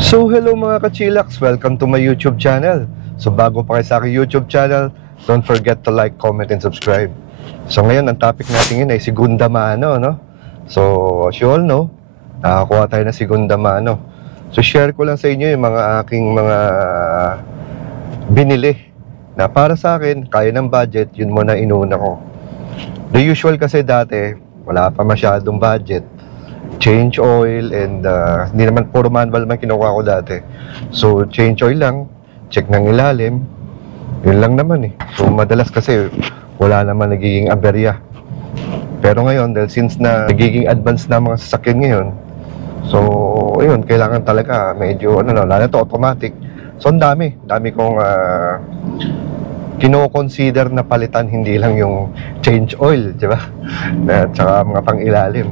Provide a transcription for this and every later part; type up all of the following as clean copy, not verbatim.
So hello mga ka-chillax, welcome to my YouTube channel. So bago pa kayo sa aking YouTube channel, don't forget to like, comment, and subscribe. So ngayon, ang topic natin yun ay Segunda Mano, no? So as you all know, nakakuha tayo ng Segunda Mano. So share ko lang sa inyo yung mga aking mga binili na para sa akin, kaya ng budget, yun muna inuna ko. The usual kasi dati, wala pa masyadong budget, change oil and hindi naman puro manual man kinukuha ko dati. So change oil lang, check ng ilalim, yun lang naman eh. So madalas kasi wala naman nagiging aberya. Pero ngayon, dahil since na nagiging advanced na mga sasakyan ngayon, so ayun, kailangan talaga medyo lalo na to automatic. So ang dami kong kino-consider na palitan, hindi lang yung change oil, di ba? At saka mga pang-ilalim.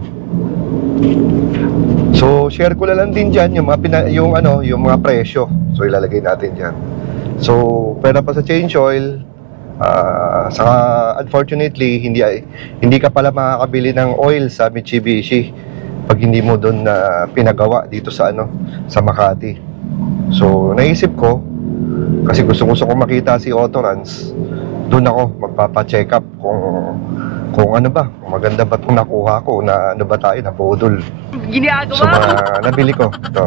So share ko lang din diyan yung mga presyo. So ilalagay natin diyan. So pero pa sa change oil, saka unfortunately hindi ka pala makakabili ng oil sa Mitsubishi pag hindi mo doon pinagawa dito sa sa Makati. So naisip ko, kasi gusto ko makita si Autorans, doon ako magpapa-check up kung ano ba, kung maganda ba itong nakuha ko, na ano ba tayo, na bodol. So nabili ko ito,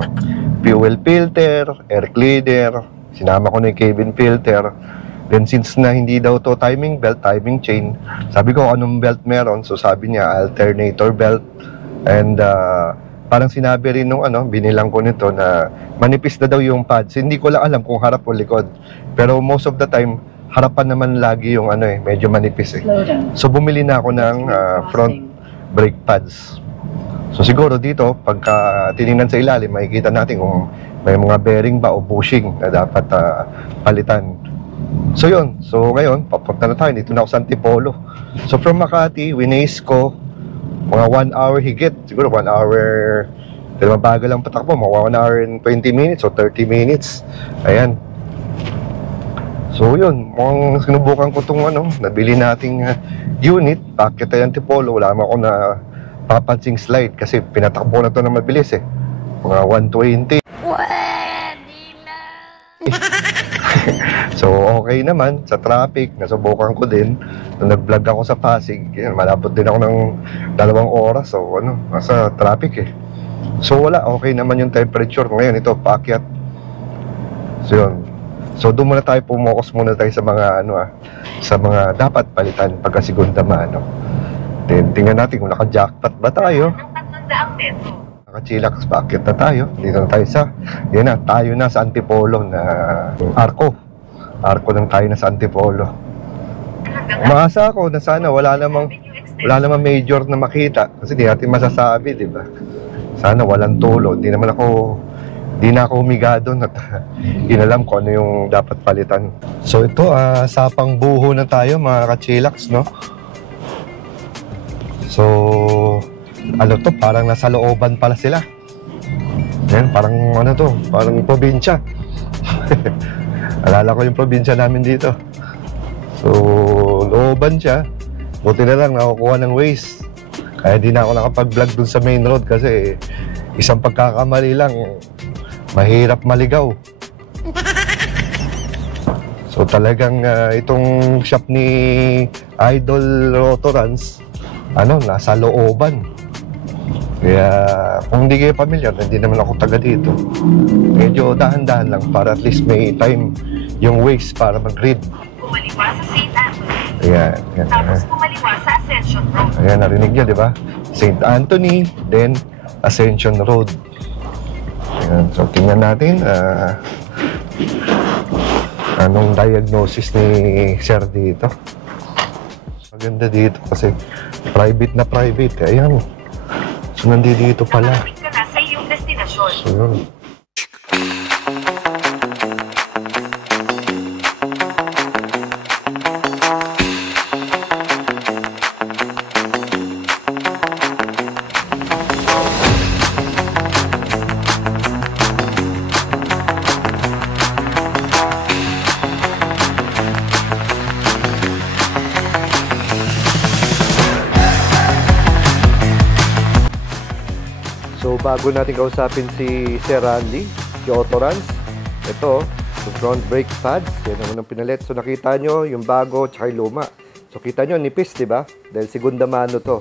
fuel filter, air cleaner, sinama ko na yung cabin filter. Then since na hindi daw to timing belt, timing chain, sabi ko anong belt meron. So sabi niya alternator belt. And parang sinabi rin nung binilang ko nito na manipis na daw yung pads. Hindi ko lang alam kung harap o likod, pero most of the time harapan naman lagi yung medyo manipis eh. So bumili na ako ng front brake pads. So siguro dito pagka tiningnan sa ilalim, makikita natin kung may mga bearing ba o bushing na dapat palitan. So yun, so ngayon papunta na tayo, dito na ako sa Antipolo. So from Makati, winace ko mga 1 hour higit, siguro 1 hour, pero mabagal lang patakbo, mga 1 hour and 20 minutes o 30 minutes. Ayan. So yun, mukhang sinubukan ko itong nabili nating unit, packet tayo Antipolo. Wala naman ako na papansing slide kasi pinatakbo na ito na mabilis eh, mga 120. So okay naman sa traffic, nasubukan ko din nung nag-vlog ako sa Pasig. Yan, malabot din ako ng 2 oras. So nasa traffic eh. So wala, okay naman yung temperature. Ngayon ito, paakyat. So yun. So doon muna tayo, pumokus muna tayo sa mga sa mga dapat palitan pagka Segunda Mano. Then tingnan natin kung naka-jackpot ba tayo. Naka-chillax, paakyat na tayo. Dito na tayo yan na, tayo na sa Antipolo na Arco lang tayo na sa Antipolo. Umaasa ako na sana wala namang major na makita kasi di natin masasabi, di ba? Sana walang tulo. Di na ako humiga doon at inalam ko ano yung dapat palitan. So ito, sapang buho na tayo mga ka-chillax, no? So to, parang nasa looban pala sila. Yan, parang parang probinsya. Alala ko yung probinsya namin dito. So looban siya. Buti na lang nakukuha ng Waze, kaya di na ako nakapag-vlog dun sa main road kasi isang pagkakamali lang, mahirap maligaw. So talagang itong shop ni Idol Autorans nasa looban. Kaya kung hindi kayo familiar, hindi naman ako taga dito, medyo dahan-dahan lang para at least may time yung Waze para mag-read. Kumaliwa sa St. Anthony. Ayan. Tapos kumaliwa sa Ascension Road. Ayan, narinig niyo, di ba? St. Anthony, then Ascension Road. Ayan, so tingnan natin anong diagnosis ni Sir dito. Maganda dito kasi private na private. Ayan. So nandito pala. Nakapit ka na sa iyong destinasyon. So yun. So bago natin kausapin si Sir Randy, si Autorans. Ito, yung front brake pads. Yan naman ang pinalit. So nakita nyo yung bago tsaka yung luma. So kita nyo, nipis, di ba? Dahil segunda mano to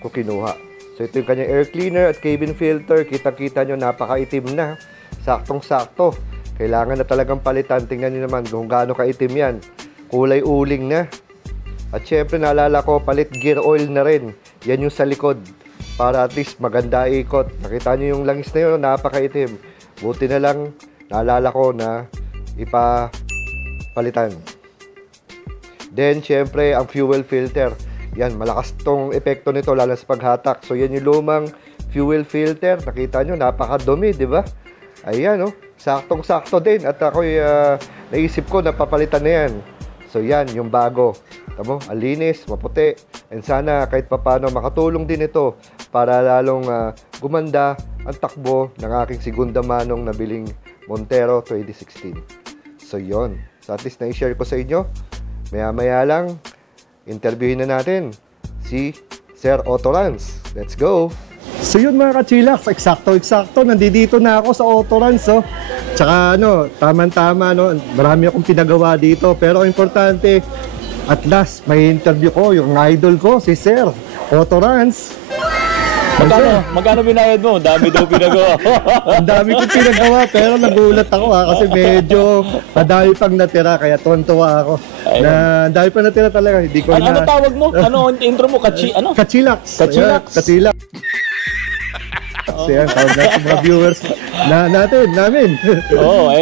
kung kinuha. So ito yung kanyang air cleaner at cabin filter. Kita-kita nyo, napakaitim na. Saktong-sakto. Kailangan na talagang palitan. Tingnan nyo naman kung gaano kaitim yan. Kulay uling na. At syempre, naalala ko, palit gear oil na rin. Yan yung sa likod. Para at least maganda ikot. Nakita nyo yung langis na yun, napakaitim. Buti na lang, naalala ko na ipapalitan. Then, syempre, ang fuel filter. Yan, malakas tong epekto nito, lalo sa paghatak. So, yan yung lumang fuel filter. Nakita nyo, napakadumi, di ba? Ayan, oh. Saktong-sakto din. At ako'y naisip ko, napapalitan na yan. So, yan, yung bago. Tamo, ang linis, maputi. And sana, kahit papano, makatulong din ito para lalong gumanda ang takbo ng aking segunda manong nabiling Montero 2016. So, yon. So, at least na-share ko sa inyo. Maya-maya lang, interviewin na natin si Sir Autorans. Let's go! So yun mga ka-chillax, eksakto-eksakto, nandito na ako sa Autorans, oh. Tsaka ano, tama-tama, no? Marami akong pinagawa dito, pero importante, at last, may interview ko, yung idol ko, si Sir Autorans. Magkano binayad mo? Dami daw pinagawa. Ang dami kong pinagawa, pero nagulat ako kasi medyo madami pang natira, kaya tuwan-tuwa ako. Na dami pang natira talaga, hindi ko ano tawag mo? Ano intro mo? Kachillax. Kachillax. Kachillax. So yan, tawag natin mga viewers namin. Oo,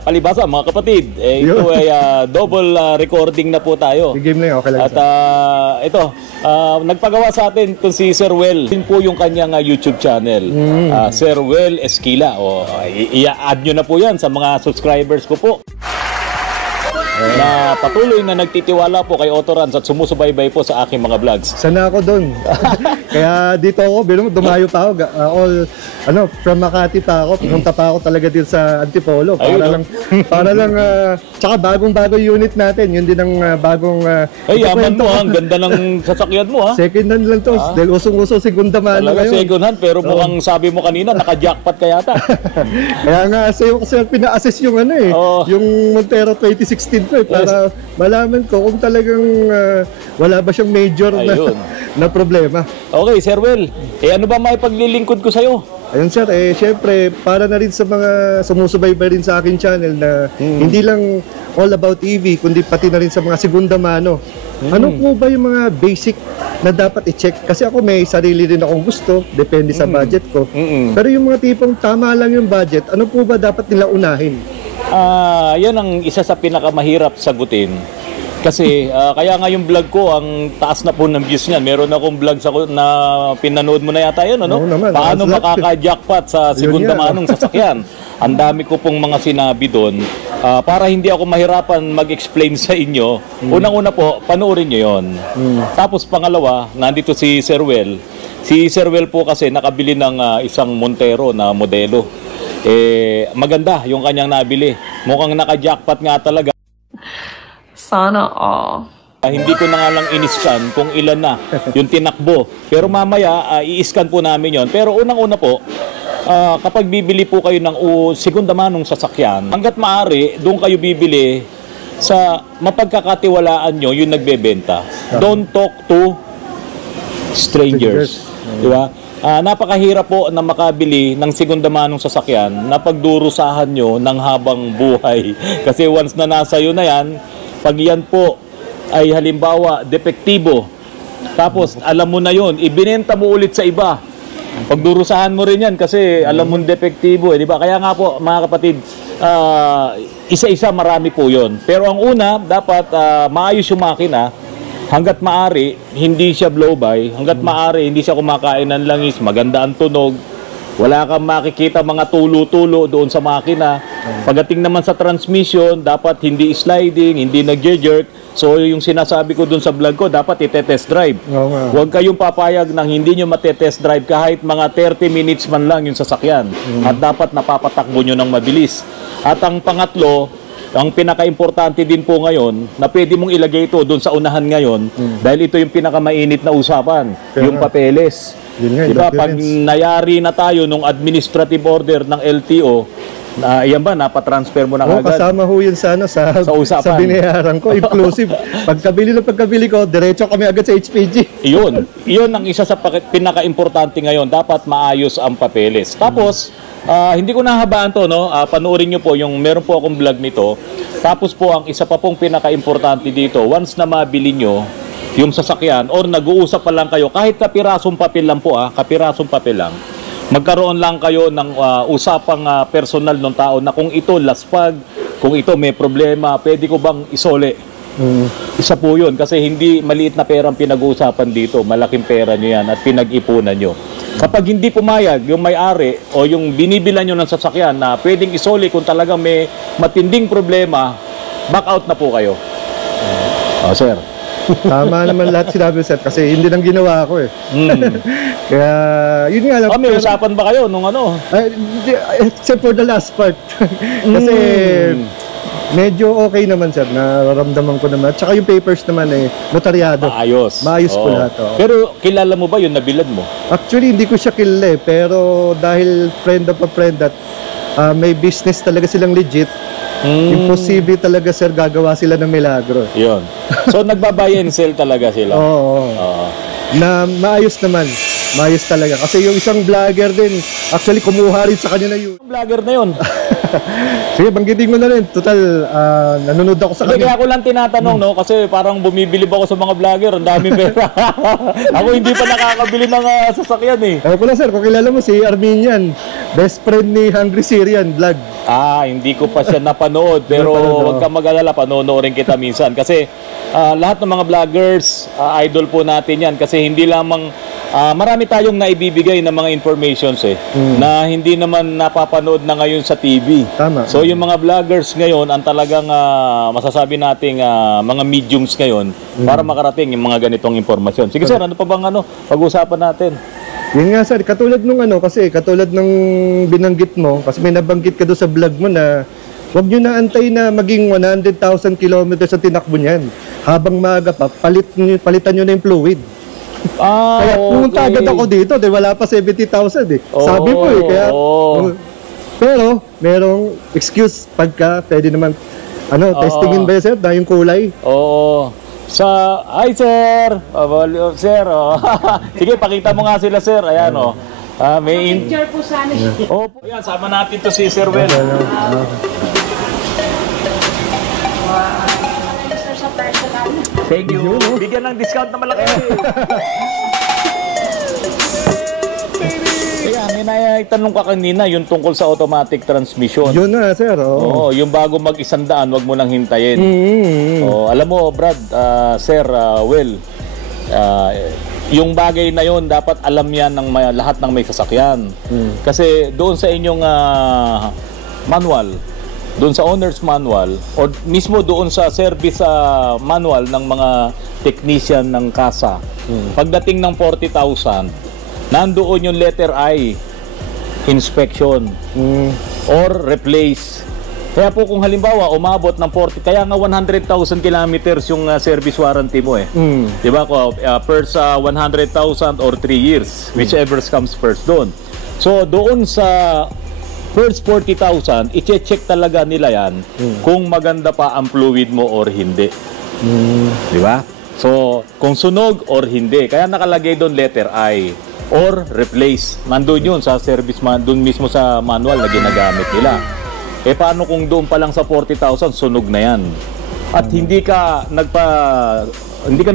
palibasa mga kapatid. Ito ay double recording na po tayo. Yung game na yun, okay lang. At ito, nagpagawa sa atin itong si Sir Well. Yun po yung kanyang YouTube channel. Sir Well Esquila. I-add nyo na po yan sa mga subscribers ko po. Na patuloy na nagtitiwala po kay Autorans at sumusubaybay po sa aking mga vlogs. Sana ako doon. Kaya dito ako, dumayo pa ako, from Makati pa ako, pumunta pa ako talaga dito sa Antipolo para lang tsaka bagong-bago unit natin, yun din ang bagong yaman mo, ang ganda ng sasakyan mo, ha? Second hand lang to, dahil usong-uso segunda mano ngayon. Second hand, pero mukhang sabi mo kanina, naka-jackpot ka yata. Kaya nga, sa'yo kasi pina-assess yung yung Montero 2016 ko, para malaman ko kung talagang wala ba siyang major na problema. Okay, Sir Well, ano ba may paglilingkod ko sa'yo? Ayun sir, syempre para na rin sa mga sumusubaybay rin sa akin channel na hindi lang all about EV, kundi pati na rin sa mga segunda mano. Ano po ba yung mga basic na dapat i-check? Kasi ako may sarili rin akong gusto, depende sa budget ko. Pero yung mga tipong tama lang yung budget, ano po ba dapat nila unahin? Yan ang isa sa pinakamahirap sagutin. Kasi kaya nga yung vlog ko, ang taas na po ng views niyan. Meron akong vlog na pinanood mo na yata yun, ano? Paano makaka-jackpot sa segunda manong sasakyan? Ang dami ko pong mga sinabi doon. Para hindi ako mahirapan mag-explain sa inyo, unang-una po, panoorin nyo yun. Tapos pangalawa, nandito si Sir Well. Si Sir Well po kasi nakabili ng isang Montero na modelo. Maganda yung kanyang nabili. Mukhang naka-jackpot nga talaga. Sana all. Hindi ko na nga lang in-scan kung ilan na yung tinakbo. Pero mamaya, i-scan po namin yon. Pero unang-una po, kapag bibili po kayo ng segunda manong sasakyan, hanggat maaari, doon kayo bibili sa mapagkakatiwalaan nyo yung nagbebenta. Don't talk to strangers. Diba? Napakahirap po na makabili ng segunda manong sasakyan na pagdurusahan nyo ng habang buhay. Kasi once na nasa yun na yan, pag yan po ay halimbawa depektibo, tapos alam mo na yun, ibinenta mo ulit sa iba, pagdurusahan mo rin yan kasi alam mo depektibo, di ba? Kaya nga po mga kapatid, isa-isa marami po yun. Pero ang una, dapat maayos yung makina. Hanggat maaari, hindi siya blow-by. Hanggat maaari, hindi siya kumakain ng langis. Maganda ang tunog. Wala kang makikita mga tulo-tulo doon sa makina. Pagdating naman sa transmission, dapat hindi sliding, hindi nag-jerk. So yung sinasabi ko doon sa vlog ko, dapat ite-test drive. Huwag kayong papayag ng hindi nyo mate-test drive kahit mga 30 minutes man lang yung sasakyan. At dapat napapatakbo nyo ng mabilis. At ang pangatlo, ang pinaka-importante din po ngayon na pwede mong ilagay ito doon sa unahan ngayon dahil ito yung pinakamainit na usapan, yung papeles. Diba, pag nayari na tayo nung administrative order ng LTO, Yan ba, napatransfer mo na Oo, agad? kasama ho yun sa, ano, sa usapan. sa binayaran ko, inclusive. Pagkabili ko, diretso kami agad sa HPG. Iyon ang isa sa pinaka-importante ngayon. Dapat maayos ang papeles. Tapos, hindi ko nahabaan to, no? Panoorin nyo po, meron po akong vlog nito. Tapos po, ang isa pa pong pinaka-importante dito, once na mabili nyo yung sasakyan, or nag-uusap pa lang kayo, kahit kapirasong papel lang po, kapirasong papel lang, magkaroon lang kayo ng usapang personal ng tao na kung ito laspag, kung ito may problema, pwede ko bang isole? Isa po yun, kasi hindi maliit na perang pinag-uusapan dito, malaking pera nyo yan at pinag-ipunan nyo. Kapag hindi pumayag yung may-ari o yung binibilan nyo ng sasakyan na pwedeng isole kung talagang may matinding problema, back out na po kayo. Sir. Tama naman lahat sinabi, sir, kasi hindi nang ginawa ko eh. Kaya, yun nga lang. May usapan ba kayo nung ano? Except for the last part. Kasi, medyo okay naman, sir. Nararamdaman ko naman. Tsaka yung papers naman notaryado. Maayos po lahat. Pero kilala mo ba yung nabilad mo? Actually, hindi ko siya kilala pero dahil friend of a friend at may business talaga silang legit, imposible talaga, sir, gagawa sila ng milagro. Yun. So, nagbabuy and sell talaga sila? Oo. Na maayos naman. Maayos talaga. Kasi yung isang vlogger din, actually, kumuha rin sa kanya na yun. Vlogger na yun. Sige, banggitin mo na rin. Total, nanonood ako sa kanya. Kaya ako lang tinatanong, no? Kasi parang bumibilib ako sa mga vlogger. Ang daming pera. Ako hindi pa nakakabili ng sasakyan eh. Ako lang, sir, kung kilala mo si Armenian, best friend ni Hungry Syrian vlog. Hindi ko pa siya napanood. Pero huwag kang mag-alala, panonoorin kita minsan. Kasi lahat ng mga vloggers, idol po natin yan. Kasi hindi lamang, marami tayong naibibigay ng mga informations na hindi naman napapanood na ngayon sa TV. Tama. So yung mga vloggers ngayon, ang talagang masasabi nating mga mediums ngayon para makarating yung mga ganitong informasyon. Sige sir, ano pa bang pag-usapan natin? Yun nga, sir, katulad nung katulad ng binanggit mo, kasi may nabanggit ka doon sa vlog mo na huwag nyo na antay na maging 100,000 kilometers ang tinakbo niyan. Habang maaga pa, palitan nyo na yung fluid. Kaya pumunta agad ako dito, dahil wala pa 70,000 eh. Sabi mo kaya... Pero, merong excuse pagka pwede naman, testingin ba sir, na yung kulay? Hi sir! Sir, sige, pakita mo nga sila sir. Ayan may Picture po sana siya. Ayan, sama natin to si Sir Well. Thank you. Bigyan ng discount na malaki. Ayan, may naitanong ka kanina yung tungkol sa automatic transmission. Yun na, sir. Yung bago mag-100, wag mo nang hintayin. Alam mo, Brad, Sir Will, yung bagay na yon dapat alam yan ng lahat ng may sasakyan. Kasi doon sa inyong manual, doon sa owner's manual, o mismo doon sa service manual ng mga technician ng kasa, pagdating ng 40,000, nandoon yung letter I, inspection, or replace. Kaya po kung halimbawa umabot ng 40, kaya nga 100,000 kilometers yung service warranty mo Diba ko, first 100,000 or 3 years, whichever comes first doon. So doon sa first 40,000, i-check talaga nila yan kung maganda pa ang fluid mo or hindi. Diba? So kung sunog or hindi, kaya nakalagay doon letter I or replace. Nandun yun sa service doon mismo sa manual na ginagamit nila. Paano kung doon pa lang sa 40,000 sunog na yan? At hindi ka na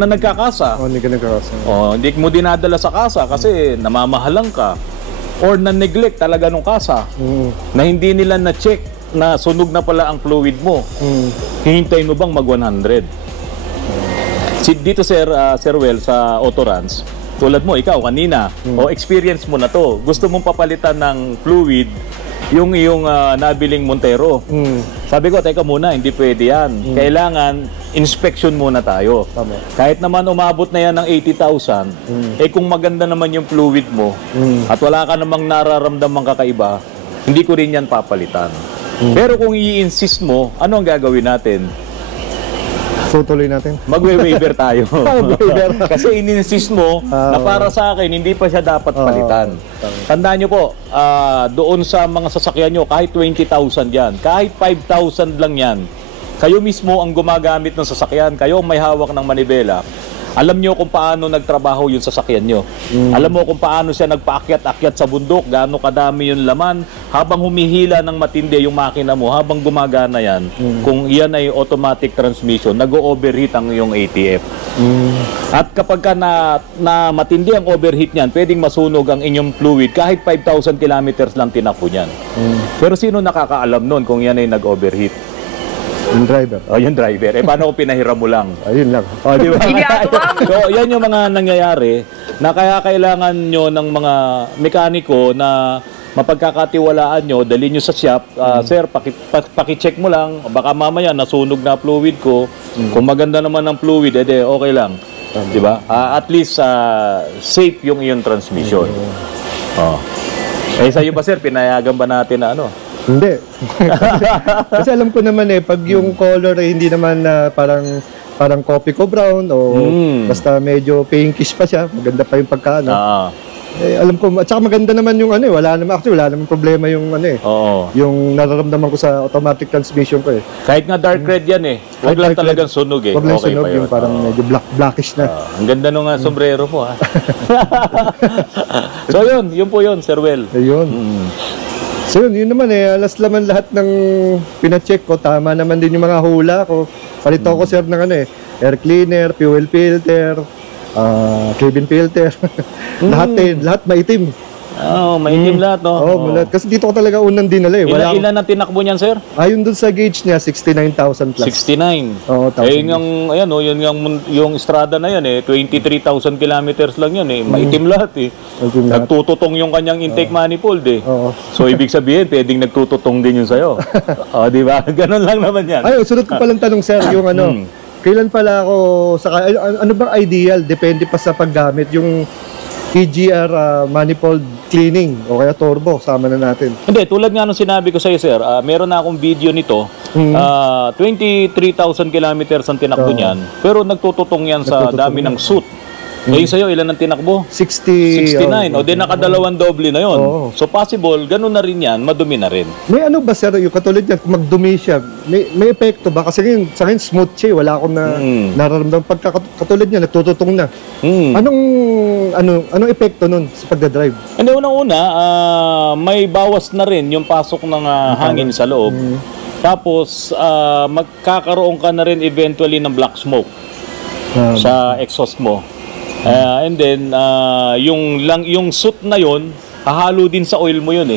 nagkakasa. Hindi ka nagkakasa. Hindi mo dinadala sa kasa kasi namamahalang ka. Or na-neglect talaga nung kasa. Na hindi nila na-check na sunog na pala ang fluid mo. Hihintay mo bang mag-100? Dito Sir Well sa Autorans, tulad mo, ikaw kanina, experience mo na to. Gusto mong papalitan ng fluid yung iyong nabiling Montero. Sabi ko, teka muna, hindi pwede yan. Kailangan, inspection muna tayo. Kahit naman umabot na yan ng 80,000, kung maganda naman yung fluid mo, at wala ka namang nararamdamang kakaiba, hindi ko rin yan papalitan. Pero kung i-insist mo, ano ang gagawin natin? Tutuloy natin. Magwe-waiver tayo. Waiver. Kasi in-insist mo na para sa akin, hindi pa siya dapat palitan. Tandaan nyo po, doon sa mga sasakyan nyo, kahit 20,000 yan, kahit 5,000 lang yan, kayo mismo ang gumagamit ng sasakyan, kayo ang may hawak ng manibela. Alam nyo kung paano nagtrabaho yung sasakyan nyo. Alam mo kung paano siya nagpaakyat-akyat sa bundok, gaano kadami yung laman, habang humihila ng matindi yung makina mo, habang gumagana yan, kung yan ay automatic transmission, nag-overheat ang yung ATF. At kapag ka na matindi ang overheat niyan, pwedeng masunog ang inyong fluid kahit 5,000 kilometers lang tinakbo niyan. Pero sino nakakaalam nun kung yan ay nag-overheat? Yung driver. Yung driver. Paano kung pinahiram mo lang? Ayun lang. Di ba? Ginagawa mo. So, yan yung mga nangyayari na kaya kailangan nyo ng mga mekaniko na mapagkakatiwalaan nyo, dalhin nyo sa shop. Sir, paki-check mo lang. Baka mamaya nasunog na fluid ko. Kung maganda naman ang fluid, edi okay lang. Di ba? At least safe yung iyong transmission. Sa'yo ba, sir, pinayagan ba natin na ano? Hindi. Kasi alam ko naman pag yung color hindi naman parang coffee ko brown o basta medyo pinkish pa siya, maganda pa yung pagkaano. Alam ko, at saka maganda naman yung wala naman problema yung yung nararamdaman ko sa automatic transmission ko Kahit nga dark red yan Huwag lang talagang sunog Huwag lang okay sunog, pa yun. yung parang medyo blackish na. Ang ganda nung sombrero mo So yun po yun, Sir Well. Ayun. So yun naman alas laman lahat ng pina-check ko, tama naman din yung mga hula ko. Palito ko sir ng air cleaner, fuel filter, cabin filter. lahat maitim. Maitim lahat, no? Lahat. Kasi dito ko talaga unang dinala Ilan ang tinakbo niyan, sir? Ayun dun sa gauge niya, 69,000 plus. 69. Oo, yung Estrada na yan 23,000 kilometers lang yan Maitim lahat Maitim lahat. Nagtututong yung kanyang intake manifold Oo. So ibig sabihin, pwedeng nagtututong din yun sa'yo. Di ba? Ganun lang naman yan. Ay, sunod ko palang tanong sir, yung kailan pala ako, ano bang ideal? Depende pa sa paggamit, yung EGR manifold cleaning o kaya turbo, sama na natin. Hindi, tulad nga nung sinabi ko sa iyo, sir, meron na akong video nito. 23,000 kilometers ang tinakbo niyan, pero nagtututong yan sa dami ng suit. Ngayon sa'yo, ilan ang tinakbo? 69. O di nakadalawang doble na yon. So possible, ganun na rin yan, madumi na rin. May ano ba sir, yung katulad yan, kung magdumi siya, may epekto ba? Kasi ngayon, sa akin, smooth siya, wala akong nararamdaman. Pagka katulad niya, nagtututong na. Anong epekto nun sa pagdadrive? Hindi, unang-una, may bawas na rin yung pasok ng hangin sa loob. Tapos, magkakaroon ka na rin eventually ng black smoke sa exhaust mo. And then, yung soot na yon, hahalo din sa oil mo yun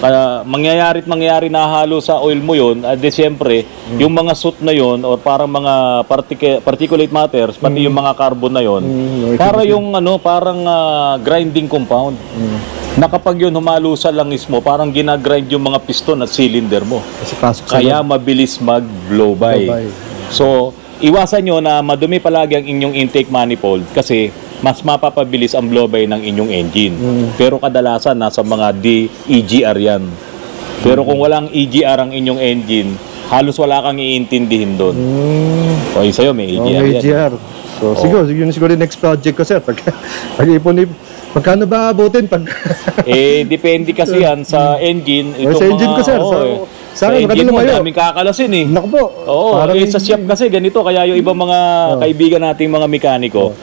kaya mangyayari na halo sa oil mo yun, di siyempre, yung mga soot na yon or parang mga particulate matters, pati yung mga carbon na yon, para yung parang grinding compound. Na kapag yun humalo sa langis mo, parang ginagrind yung mga piston at cylinder mo. Kaya mabilis mag-blow by. So, iwasan nyo na madumi palagi ang inyong intake manifold kasi mas mapapabilis ang blow-by ng inyong engine. Pero kadalasan nasa mga EGR yan. Pero kung walang EGR ang inyong engine, halos wala kang iintindihin doon. O yung sa'yo may EGR yan. EGR. So siguro, yun siguro yung next project ko sir. Pag-ipon magkano ba abutin? Depende kasi yan sa engine. Sa engine ko sir. Sa engine mo, daming kakalasin Naku po. Sa shop kasi ganito, kaya yung ibang mga kaibigan nating mga mekaniko,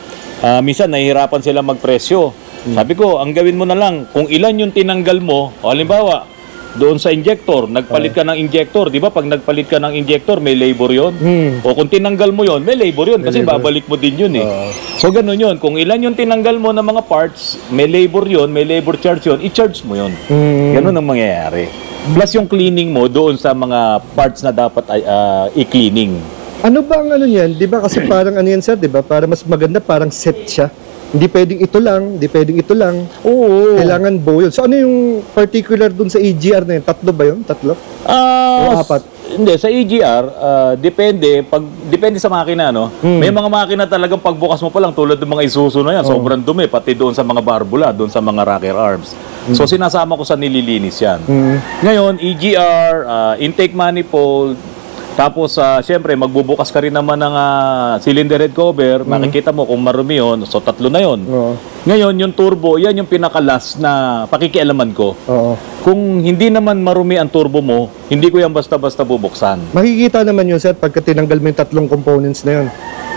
minsan nahihirapan sila magpresyo. Sabi ko, ang gawin mo na lang, kung ilan yung tinanggal mo, halimbawa, doon sa injector, nagpalit ka ng injector, di ba? Pag nagpalit ka ng injector, may labor yon. O kung tinanggal mo yon, may labor yon kasi babalik mo din yun So ganun yun, kung ilan yung tinanggal mo ng mga parts, may labor yon, may labor charge yon, i-charge mo yon. Ganun ang mangyayari. Plus yung cleaning mo doon sa mga parts na dapat i-cleaning. Ano ba ang niyan? Di ba kasi parang yan sir, di ba? Para mas maganda, parang set siya. Hindi pwedeng ito lang, Oo. Kailangan buo yun. So ano yung particular dun sa EGR na yun? Tatlo ba yun? Tatlo? O apat? Hindi, sa EGR, depende sa makina, May mga makina talagang pagbukas mo pa lang, tulad ng mga Isuzu na yan, sobrang dumi, pati doon sa mga barbula, doon sa mga rocker arms. So sinasama ko sa nililinis yan. Ngayon, EGR, intake manifold, Tapos, syempre, magbubukas ka rin naman ng cylinder head cover. Makikita mo kung marumi yun. So, 3 na yun. Oo. Ngayon, yung turbo, yan yung pinakalas na pakikialaman ko. Oo. Kung hindi naman marumi ang turbo mo, hindi ko yan basta-basta bubuksan. Makikita naman yun, sir, pagka tinanggal mo yung 3 components na yun.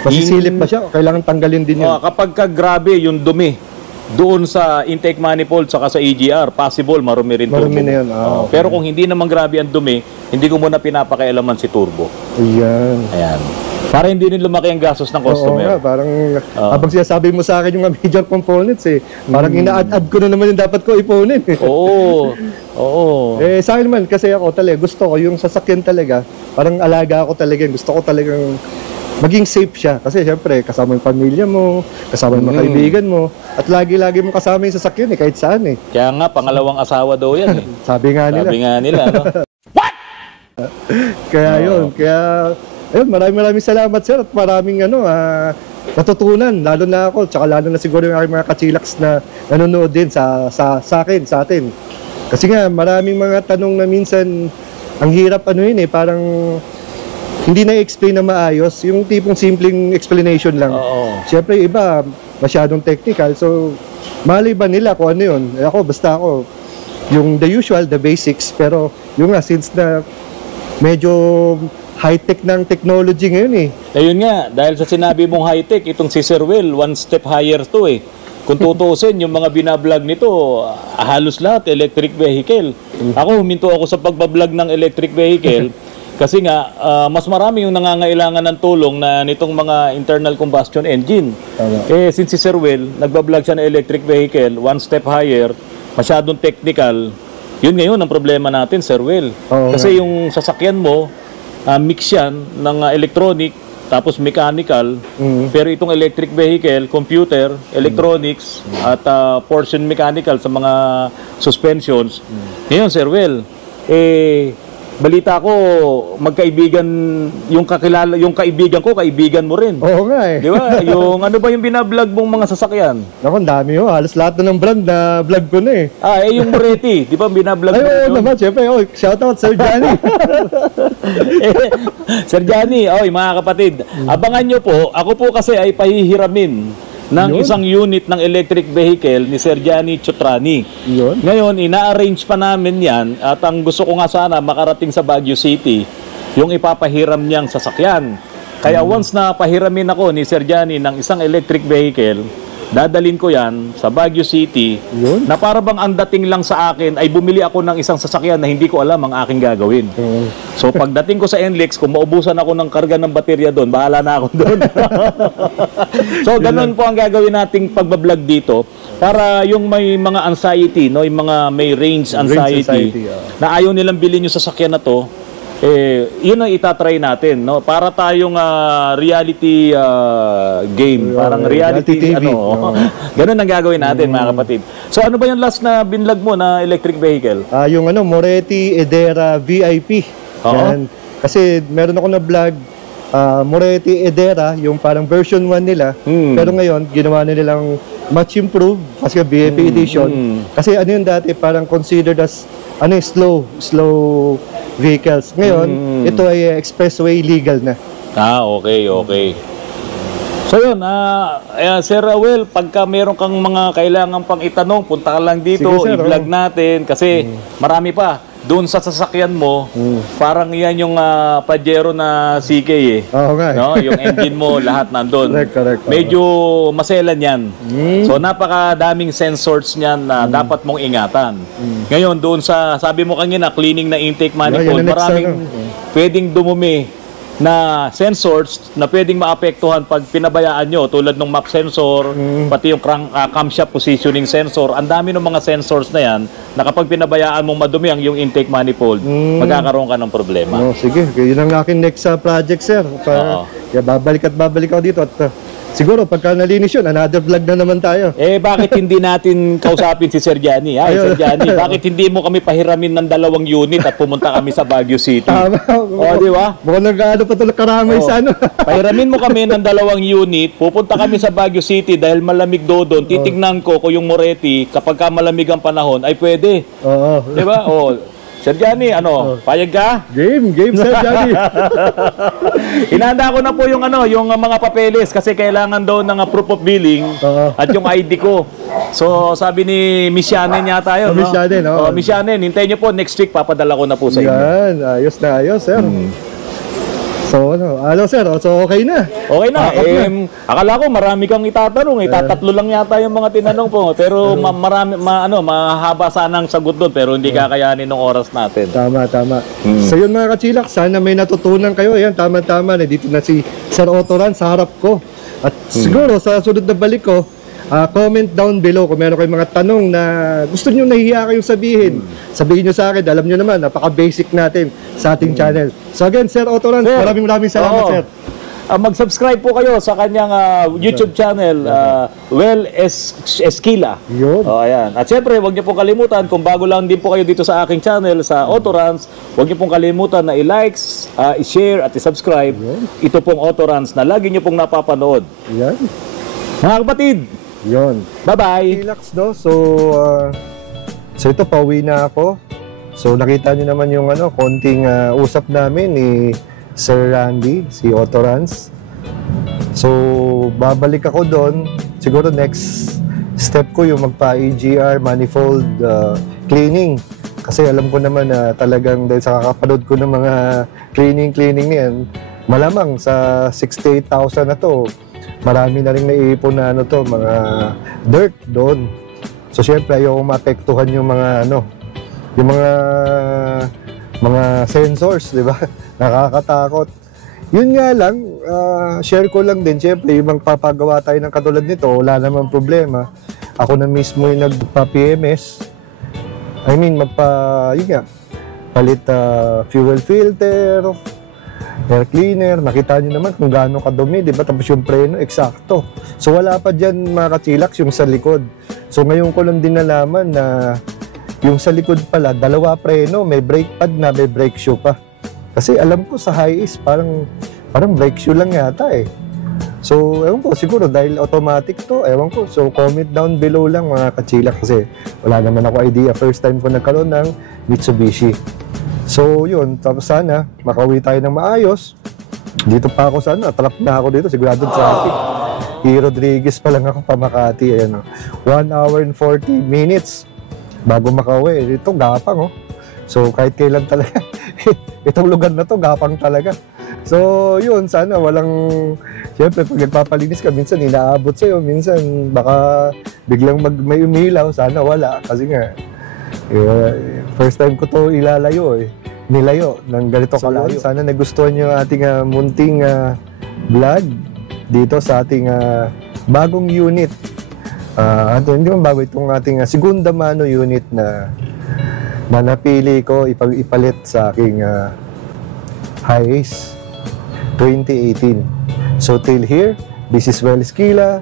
Masisilip pa siya, kailangan tanggalin din yun. Kapag ka grabe yung dumi, doon sa intake manifold saka sa EGR, possible marumi rin turbo. Marumi na yun. Okay. Pero kung hindi naman grabe ang dumi, hindi ko muna pinapakialaman si turbo. Ayan. Ayan. Para hindi rin lumaki ang gastos ng Oo nga, customer. parang habang sinasabi mo sa akin yung mga major components parang ina-add ko na naman yung dapat ko ipunin. Oo. Oo. Sa akin naman, kasi ako talaga, gusto ko yung sasakyan talaga, parang alaga ako talaga, gusto ko talagang maging safe siya. Kasi syempre, kasama yung pamilya mo, kasama yung mga kaibigan mo, at lagi-lagi mo kasama yung sasakyan kahit saan Kaya nga, pangalawang asawa daw yan Sabi nga nila. Sabi nga nila, no? Kaya yun, ayun, maraming salamat sir at maraming natutunan, lalo na ako, tsaka lalo na siguro yung aking mga kachilaks na nanonood din sa akin, sa atin. Kasi nga, maraming mga tanong na minsan, ang hirap parang hindi na-explain na maayos, yung tipong simpleng explanation lang. Oo. Siyempre, iba, masyadong technical, so, mali ba nila kung ano yun? Basta ako, yung the usual, the basics, pero yung nga, since na medyo high-tech ng technology ngayon Ayun nga, dahil sa sinabi mong high-tech, itong si Sir Will, one step higher to Kung tutusin, yung mga binablog nito, halos lahat, electric vehicle. Ako, huminto ako sa pagbablog ng electric vehicle, kasi nga, mas marami yung nangangailangan ng tulong na nitong mga internal combustion engine. Since si Sir Will, nagbablog siya ng electric vehicle, one step higher, masyadong technical, yun ngayon ang problema natin, Sir Will. Kasi yung sasakyan mo, mix yan ng electronic, tapos mechanical, pero itong electric vehicle, computer, electronics, at portion mechanical sa mga suspensions. Ngayon, Sir Will, balita ko, magkaibigan, yung kaibigan ko, kaibigan mo rin. Oo nga Di ba? Yung ano ba yung binablog mong mga sasakyan? Naku, ang dami halos lahat na ng brand na vlog ko na Yung Moretti, di ba binablog mo oo yun? naman, syempre, shoutout Sir Johnny. Sir Johnny, mga kapatid, abangan nyo po, ako po kasi ay pahihiramin ng isang unit ng electric vehicle ni Sir Gianni Chutrani. Yun. Ngayon, ina-arrange pa namin yan at ang gusto ko nga sana makarating sa Baguio City, yung ipapahiram niyang sasakyan. Kaya once na pahiramin ako ni Sir Gianni ng isang electric vehicle, dadalin ko yan sa Baguio City na para bang ang dating lang sa akin ay bumili ako ng isang sasakyan na hindi ko alam ang aking gagawin. So pagdating ko sa NLEX, kung maubusan ako ng karga ng baterya doon, bahala na ako doon. So ganun po ang gagawin nating pagbablog dito para yung may mga anxiety, yung mga may range anxiety, na ayaw nilang bilhin yung sasakyan na to, yun ang itatry natin, para tayong reality game, parang reality TV. Ganun ang gagawin natin, mga kapatid. So ano ba yung last na binlog mo na electric vehicle? Yung Moretti Edera VIP. Yan. Kasi meron ako na vlog, Moretti Edera, yung parang version 1 nila. Pero ngayon, ginawa na nilang much improved kasi VIP edition. Kasi yun dati, parang considered as slow vehicles. Ngayon, ito ay expressway legal na. Okay. So yun, Sir Will, pagka meron kang mga kailangan pang itanong, punta ka lang dito, i-vlog natin kasi marami pa. Doon sa sasakyan mo, parang yan yung Pajero na CK Oo nga. Yung engine mo, lahat nandun. Correct. Medyo maselan yan. So napakadaming sensors niyan na dapat mong ingatan. Ngayon, doon sa, sabi mo kanina, cleaning na intake manifold, maraming pwedeng dumumi na sensors na pwedeng maapektuhan pag pinabayaan nyo, tulad ng map sensor, pati yung camshaft positioning sensor. Ang dami ng mga sensors na yan na kapag pinabayaan mong madumi ang yung intake manifold, magkakaroon ka ng problema. Sige, yun ang aking next project, sir. Kaya babalik ako dito at siguro pagka nalinis yun, another vlog na naman tayo. Bakit hindi natin kausapin si Sir Gianni? Sir Gianni, bakit hindi mo kami pahiramin ng 2 unit at pumunta kami sa Baguio City? Tama. Di ba? Mukhang nag-ano pa ito karamay sa Pahiramin mo kami ng 2 unit, pupunta kami sa Baguio City dahil malamig doon. Titignan ko kung yung Moretti, kapag ka malamig ang panahon, ay pwede. Oo. Di ba? Sir Johnny, payag ka? Game, Sir Johnny. Inanda ko na po yung yung mga papeles kasi kailangan daw ng proof of billing at yung ID ko. So, sabi ni Miss Yanen yata yun, Miss Yanen, Miss Yanen, hintayin niyo po next week papadala ko na po sa inyo. Yan, ayos na ayos, sir. So, sir, so okay na. Okay na. Akala ko marami kang itatanong. Tatatlo lang yata yung mga tinanong po. Pero mahaba sanang sagot doon. Pero hindi kakayanin ng oras natin. Tama. So yun mga kachilak, sana may natutunan kayo. Ayan, tama. Dito na si Sir Otoran sa harap ko. At siguro sa sunod na balik ko, comment down below kung meron kayong mga tanong na gusto nyo nahihiya kayong sabihin. Sabihin nyo sa akin, alam nyo naman, napaka-basic natin sa ating channel. So again, Sir Otoran, maraming salamat, sir. Mag-subscribe po kayo sa kanyang YouTube channel, Well Esquila. Yun. Ayan. At syempre, huwag niyo pong kalimutan, kung bago lang din po kayo dito sa aking channel, sa Otorans, huwag niyo pong kalimutan na i-likes, i-share at i-subscribe. Ito pong Otorans na lagi niyo pong napapanood. Yan. Mga kapatid, Yun. bye-bye! Relax, no? So ito, pauwi na ako. So nakita nyo naman yung konting usap namin ni Sir Randy, si Otorans. So babalik ako doon. Siguro next step ko yung magpa-EGR manifold cleaning. Kasi alam ko naman na talagang dahil sa kakapanood ko ng mga cleaning niyan, malamang sa 68,000 na to, marami na rin naiipon na mga dirt doon. So syempre ayoko maapektuhan yung mga yung mga sensors, di ba? Nakakatakot. Yun nga lang, share ko lang din, syempre yung magpapagawa tayo ng katulad nito, wala namang problema. Ako na mismo yung nagpa-PMS. I mean, palit fuel filter, air cleaner, makita nyo naman kung gaano kadumi, di ba? Tapos yung preno, eksakto. So wala pa dyan mga kachilax yung sa likod. So ngayon ko lang din nalaman na yung sa likod pala, 2 preno, may brake pad na, may brake shoe pa. Kasi alam ko sa high-is, parang brake shoe lang yata eh. So ewan ko, siguro dahil automatic to, ewan ko. So comment down below lang mga kachilax kasi wala naman ako idea. First time ko nagkaroon ng Mitsubishi. So yun, tapos sana makauwi tayo ng maayos. Dito pa ako trap na ako dito, sigurado traffic. E. Rodriguez pa lang ako pa Makati. 1 hour and 40 minutes bago makauwi. Ito gapang So kahit kailan talaga, itong lugar na to gapang talaga. So yun, sana walang, syempre pag nagpapalinis ka, minsan inaabot sa'yo, minsan baka biglang may umilaw, sana wala. Kasi nga, first time ko to nilayo ng ganito kalayo. Sana nagustuhan nyo ating munting vlog dito sa ating bagong unit. Hindi man bago, itong ating segunda mano unit na napili ko ipalit sa aking Hiace 2018. So till here, this is Well Esquila.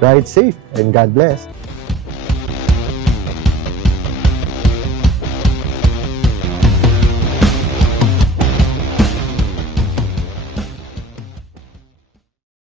Ride safe and God bless.